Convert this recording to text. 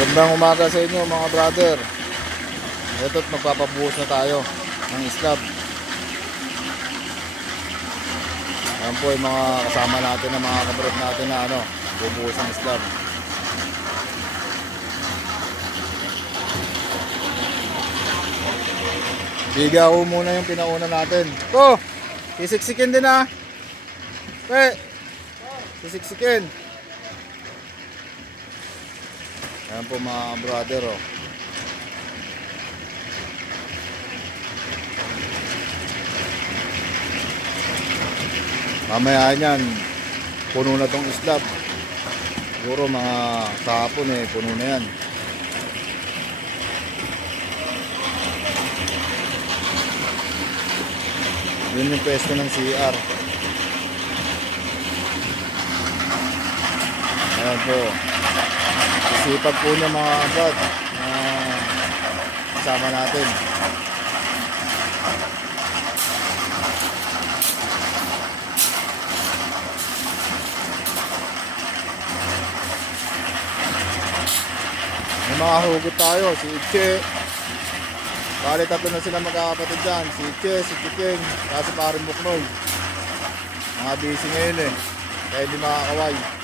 Magandang umaga sa inyo mga brother. Ito't magpapabuhos na tayo ng slab. Ayan po yung mga kasama natin na mga kabrad natin na bubuhos ng slab. Biga ko muna yung pinauna natin. Sisiksikin din ha. Sisiksikin. Ayan po mga brother Mamaya yan, puno na tong slab. Siguro mga kahapon puno na yan. Yun yung pwesto ng CR. Ayan po. Sipag po niya mga agad kasama natin. May mga hugot tayo. Si Iche, bali tatlo na sila magkakapatid dyan. Si Iche, si Chiking, kasi paring Buknoy. Mga busy ngayon kaya hindi makakaway.